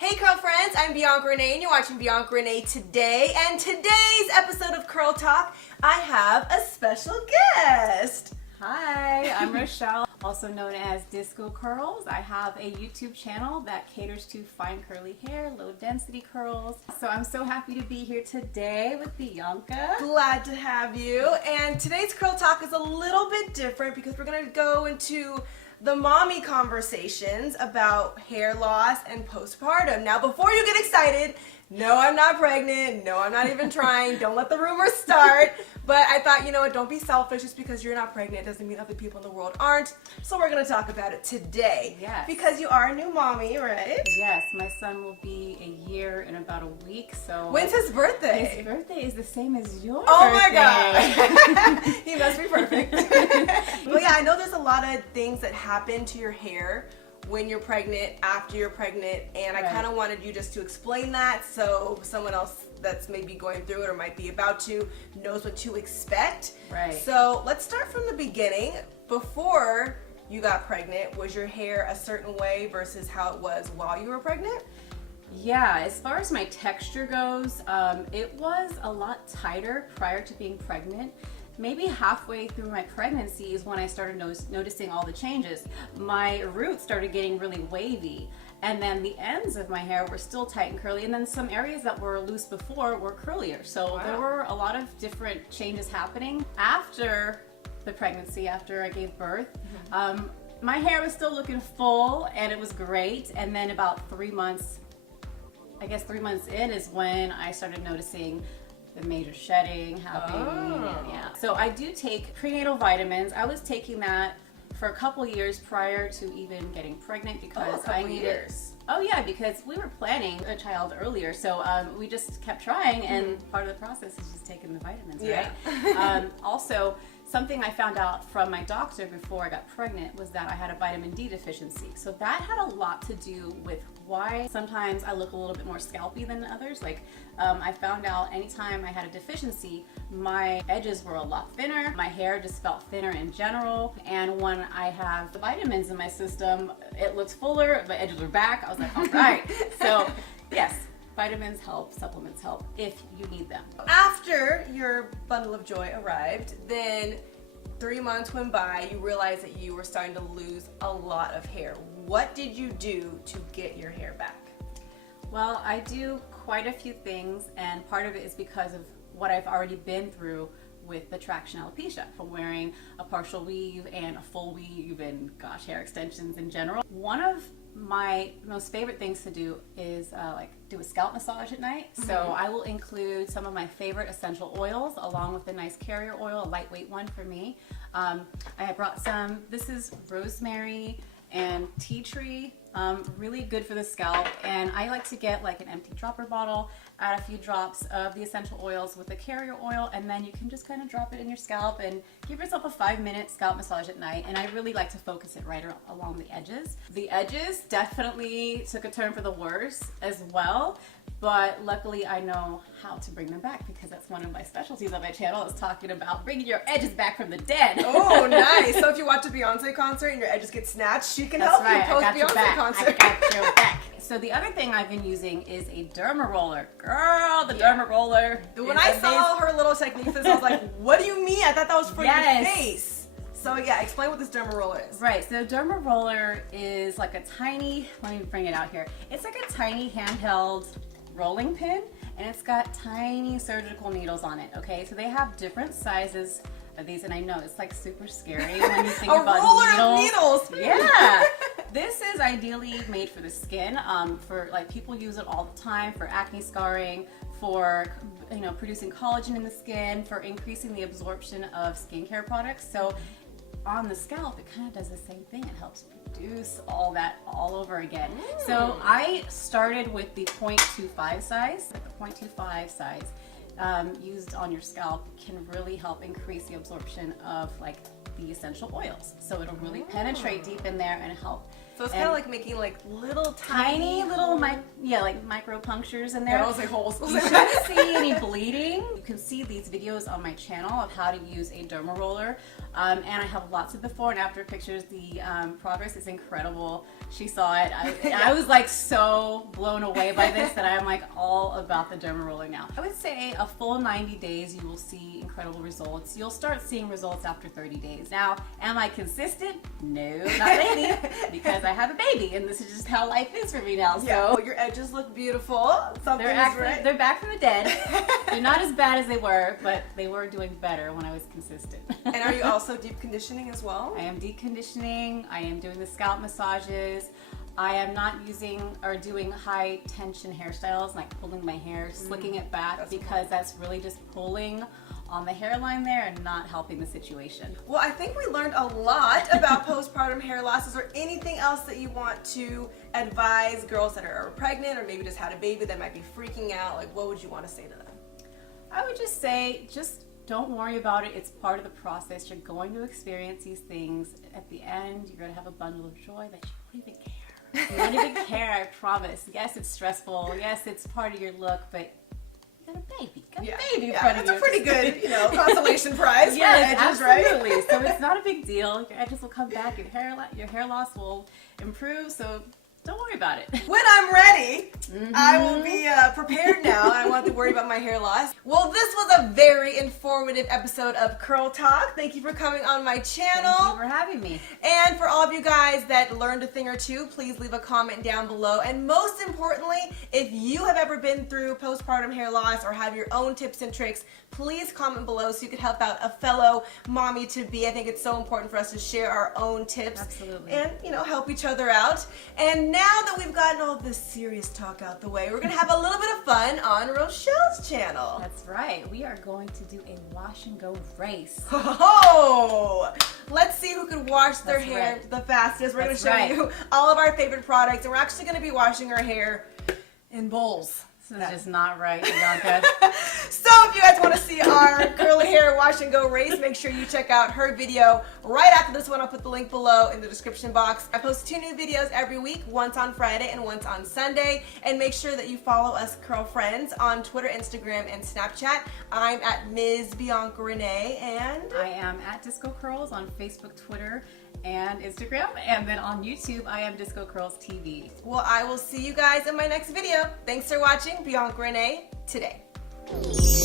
Hey curl friends, I'm Bianca Renee and you're watching Bianca Renee Today, and today's episode of Curl Talk, I have a special guest. Hi, I'm Rochelle, also known as Disco Curls. I have a YouTube channel that caters to fine curly hair, low density curls. So I'm so happy to be here today with Bianca. Glad to have you. And today's Curl Talk is a little bit different because we're going to go into the mommy conversations about hair loss and postpartum. Now, before you get excited, no, I'm not pregnant. No, I'm not even trying. Don't let the rumors start. But I thought, you know what, don't be selfish. Just because you're not pregnant doesn't mean other people in the world aren't. So we're going to talk about it today. Yes. Because you are a new mommy, right? Yes, my son will be a year in about a week. So when's his birthday? His birthday is the same as yours. Oh my God. He must be perfect. Well, yeah, I know there's a lot of things that happen to your hair when you're pregnant, after you're pregnant, and I kind of wanted you just to explain that so someone else that's maybe going through it or might be about to knows what to expect. Right. So let's start from the beginning. Before you got pregnant, was your hair a certain way versus how it was while you were pregnant? Yeah, as far as my texture goes, it was a lot tighter prior to being pregnant. Maybe halfway through my pregnancy is when I started noticing all the changes. My roots started getting really wavy, and then the ends of my hair were still tight and curly, and then some areas that were loose before were curlier. So there were a lot of different changes happening after the pregnancy, after I gave birth. My hair was still looking full and it was great, and then about 3 months, I guess 3 months in, is when I started noticing the major shedding happening. Yeah. So I do take prenatal vitamins. I was taking that for a couple years prior to even getting pregnant because I needed years. Oh yeah, because we were planning a child earlier, so we just kept trying, and part of the process is just taking the vitamins, right? Also, something I found out from my doctor before I got pregnant was that I had a vitamin D deficiency. So that had a lot to do with why sometimes I look a little bit more scalpy than others. Like I found out anytime I had a deficiency, my edges were a lot thinner, my hair just felt thinner in general, and when I have the vitamins in my system, it looks fuller, my edges are back. I was like, all right. So yes, vitamins help, supplements help if you need them. After your bundle of joy arrived, then 3 months went by, you realized that you were starting to lose a lot of hair. What did you do to get your hair back? Well, I do quite a few things, and part of it is because of what I've already been through with the traction alopecia, from wearing a partial weave and a full weave and gosh, hair extensions in general. One of my most favorite things to do is like do a scalp massage at night. So I will include some of my favorite essential oils along with a nice carrier oil, a lightweight one for me. I brought some, this is rosemary and tea tree, really good for the scalp, and I like to get like an empty dropper bottle, add a few drops of the essential oils with the carrier oil, and then you can just kind of drop it in your scalp and give yourself a 5-minute scalp massage at night. And I really like to focus it right along the edges. The edges definitely took a turn for the worse as well, but luckily I know how to bring them back because that's one of my specialties on my channel, is talking about bringing your edges back from the dead. Oh, nice. So if you watch a Beyonce concert and your edges get snatched, she can help you post Beyonce concert. I got your back. So the other thing I've been using is a Derma roller. Girl, the Derma roller. When I saw her little technique for this, I was like, what do you mean? I thought that was for your face. So yeah, explain what this Derma roller is. Right, so Derma roller is like a tiny, let me bring it out here. It's like a tiny handheld rolling pin, and it's got tiny surgical needles on it, okay? So they have different sizes of these, and I know it's like super scary when you think about roller needles. of needles. Yeah. This is ideally made for the skin. For like people use it all the time for acne scarring, for producing collagen in the skin, for increasing the absorption of skincare products. So on the scalp, it kind of does the same thing. It helps produce all that all over again. So I started with the 0.25 size. The 0.25 size used on your scalp can really help increase the absorption of like the essential oils. So it'll really penetrate deep in there and help. So it's kind of like making like little tiny little micro punctures in there. I don't say holes. You shouldn't see any bleeding. You can see these videos on my channel of how to use a derma roller. And I have lots of before and after pictures. The progress is incredible. She saw it. I was like so blown away by this that I'm like all about the derma roller now. I would say a full 90 days you will see incredible results. You'll start seeing results after 30 days. Now, am I consistent? No, not lately, because I have a baby and this is just how life is for me now. So yeah, well, your edges look beautiful. Something they're is actually right. they're back from the dead. They're not as bad as they were, but they were doing better when I was consistent. And are you also deep conditioning as well? I am deep conditioning. I am doing the scalp massages. I am not using or doing high tension hairstyles, like pulling my hair, slicking it back, because that's really just pulling on the hairline there and not helping the situation. Well, I think we learned a lot about postpartum hair loss. Is there anything else that you want to advise girls that are pregnant or maybe just had a baby that might be freaking out? Like, what would you want to say to them? I would just say, just don't worry about it. It's part of the process. You're going to experience these things. At the end, you're going to have a bundle of joy that you won't even care. You won't even care, I promise. Yes, it's stressful. Yes, it's part of your look, but you got a baby. You got a baby in front of you. That's a pretty good, consolation prize for Yes, edges, absolutely. right? So it's not a big deal. Your edges will come back. Your hair loss will improve. So don't worry about it. When I'm ready, I will be prepared now. I won't have to worry about my hair loss. Well, this was a very informative episode of Curl Talk. Thank you for coming on my channel. Thank you for having me. And for all of you guys that learned a thing or two, please leave a comment down below. And most importantly, if you have ever been through postpartum hair loss or have your own tips and tricks, please comment below so you can help out a fellow mommy-to-be. I think it's so important for us to share our own tips. Absolutely. And, help each other out. And now that we've gotten all this serious talk out the way, we're going to have a little bit of fun on Rochelle's channel. That's right. We are going to do a wash and go race. Oh, let's see who can wash their hair the fastest. We're going to show you all of our favorite products, and we're actually going to be washing our hair in bowls. This is just not right, Bianca. So if you guys want to see our curly hair wash and go race, make sure you check out her video right after this one. I'll put the link below in the description box. I post 2 new videos every week, once on Friday and once on Sunday. And make sure that you follow us Curl Friends on Twitter, Instagram, and Snapchat. I'm at Ms. Bianca Renee, and I am at DiscoCurls on Facebook, Twitter, and Instagram, and then on YouTube I am DiscoCurlsTV. Well, I will see you guys in my next video. Thanks for watching BiancaReneeToday.